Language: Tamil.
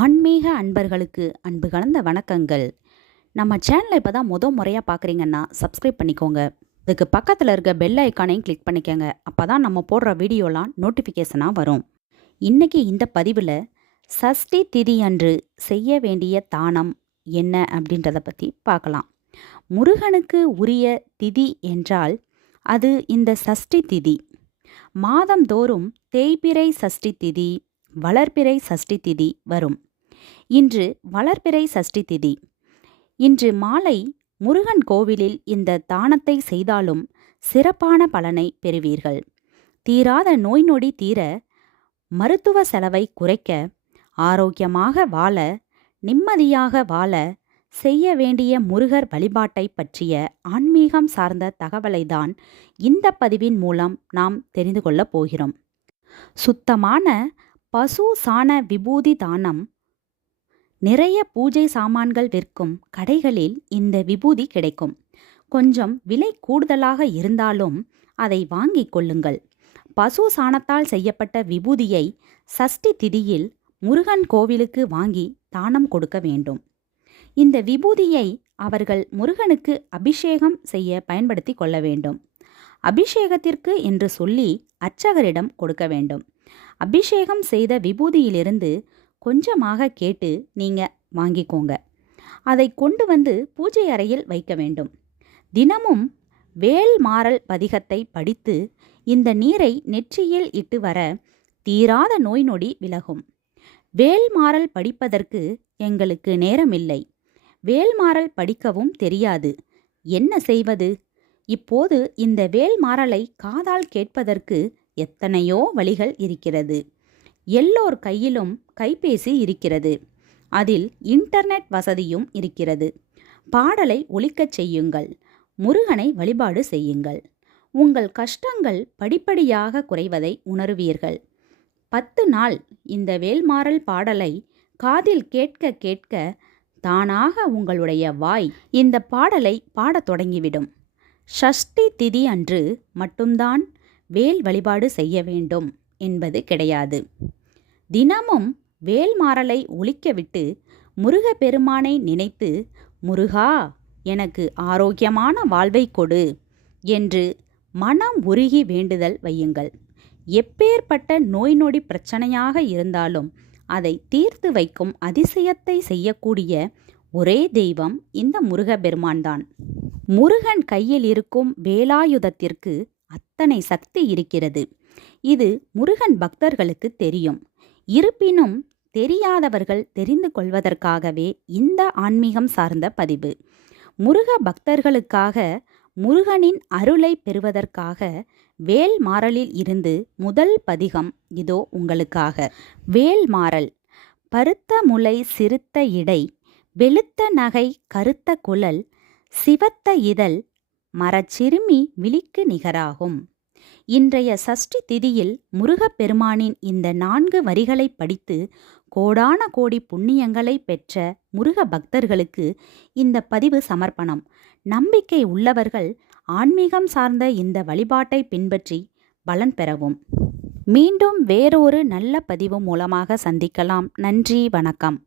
ஆன்மீக அன்பர்களுக்கு அன்பு கலந்த வணக்கங்கள். நம்ம சேனலை இப்போ தான் முறையாக பார்க்குறீங்கன்னா சப்ஸ்கிரைப் பண்ணிக்கோங்க. இதுக்கு பக்கத்தில் இருக்க பெல் ஐக்கானையும் கிளிக் பண்ணிக்கோங்க. அப்போ தான் நம்ம போடுற வீடியோலாம் நோட்டிஃபிகேஷனாக வரும். இன்றைக்கி இந்த பதிவில் சஷ்டி திதி அன்று செய்ய வேண்டிய தானம் என்ன அப்படின்றத பற்றி பார்க்கலாம். முருகனுக்கு உரிய திதி என்றால் அது இந்த சஷ்டி திதி. மாதந்தோறும் தேய்பிறை சஷ்டி திதி, வளர்பிறை சஷ்டி திதி வரும். இன்று வளர்பிறை சஷ்டி திதி. இன்று மாலை முருகன் கோவிலில் இந்த தானத்தை செய்தாலும் சிறப்பான பலனை பெறுவீர்கள். தீராத நோய் நொடி தீர, மருத்துவ செலவை குறைக்க, ஆரோக்கியமாக வாழ, நிம்மதியாக வாழ செய்ய வேண்டிய முருகர் வழிபாட்டை பற்றிய ஆன்மீகம் சார்ந்த தகவலைதான் இந்த பதிவின் மூலம் நாம் தெரிந்து கொள்ளப் போகிறோம். சுத்தமான பசு சாண விபூதி தானம். நிறைய பூஜை சாமான்கள் விற்கும் கடைகளில் இந்த விபூதி கிடைக்கும். கொஞ்சம் விலை கூடுதலாக இருந்தாலும் அதை வாங்கிக் கொள்ளுங்கள். பசு சாணத்தால் செய்யப்பட்ட விபூதியை சஷ்டி திதியில் முருகன் கோவிலுக்கு வாங்கி தானம் கொடுக்க வேண்டும். இந்த விபூதியை அவர்கள் முருகனுக்கு அபிஷேகம் செய்ய பயன்படுத்தி கொள்ள வேண்டும். அபிஷேகத்திற்கு என்று சொல்லி அர்ச்சகரிடம் கொடுக்க வேண்டும். அபிஷேகம் செய்த விபூதியிலிருந்து கொஞ்சமாக கேட்டு நீங்கள் வாங்கிக்கோங்க. அதை கொண்டு வந்து பூஜை அறையில் வைக்க வேண்டும். தினமும் வேல் மாறல் பதிகத்தை படித்து இந்த நீரை நெற்றியில் இட்டு வர தீராத நோய் நொடி விலகும். வேல் மாறல் படிப்பதற்கு எங்களுக்கு நேரமில்லை, வேல் மாறல் படிக்கவும் தெரியாது, என்ன செய்வது? இப்போது இந்த வேல் மாறலை காதால் கேட்பதற்கு எத்தனையோ வழிகள் இருக்கிறது. எல்லோர் கையிலும் கைபேசி இருக்கிறது. அதில் இன்டர்நெட் வசதியும் இருக்கிறது. பாடலை ஒலிக்கச் செய்யுங்கள். முருகனை வழிபாடு செய்யுங்கள். உங்கள் கஷ்டங்கள் படிப்படியாக குறைவதை உணர்வீர்கள். 10 நாள் இந்த வேல்மாறல் பாடலை காதில் கேட்க கேட்க தானாக உங்களுடைய வாய் இந்த பாடலை பாடத் தொடங்கிவிடும். சஷ்டி திதி அன்று மட்டும்தான் வேல் வழிபாடு செய்ய வேண்டும் என்பது கிடையாது. தினமும் வேல்மாறலை ஒலிக்கவிட்டு முருகப்பெருமானை நினைத்து, முருகா எனக்கு ஆரோக்கியமான வாழ்வை கொடு என்று மனம் உருகி வேண்டுதல் வையுங்கள். எப்பேற்பட்ட நோய் நொடி பிரச்சனையாக இருந்தாலும் அதை தீர்த்து வைக்கும் அதிசயத்தை செய்யக்கூடிய ஒரே தெய்வம் இந்த முருகப்பெருமான்தான். முருகன் கையில் இருக்கும் வேலாயுதத்திற்கு அத்தனை சக்தி இருக்கிறது. இது முருகன் பக்தர்களுக்கு தெரியும். இருப்பினும் தெரியாதவர்கள் தெரிந்து கொள்வதற்காகவே இந்த ஆன்மீகம் சார்ந்த பதிவு. முருக பக்தர்களுக்காக, முருகனின் அருளை பெறுவதற்காக வேல் மாறலில் இருந்து முதல் பதிகம் இதோ உங்களுக்காக. வேல் மாறல். பருத்த முலை சிறுத்த இடை, வெளுத்த நகை கருத்த குழல், சிவத்த இதழ் மரச்சிறுமி விழிக்கு நிகராகும். இன்றைய சஷ்டி திதியில் முருகப்பெருமானின் இந்த 4 வரிகளை படித்து கோடான கோடி புண்ணியங்களை பெற்ற முருக பக்தர்களுக்கு இந்த பதிவு சமர்ப்பணம். நம்பிக்கை உள்ளவர்கள் ஆன்மீகம் சார்ந்த இந்த வழிபாட்டை பின்பற்றி பலன் பெறவும். மீண்டும் வேறொரு நல்ல பதிவு மூலமாக சந்திக்கலாம். நன்றி, வணக்கம்.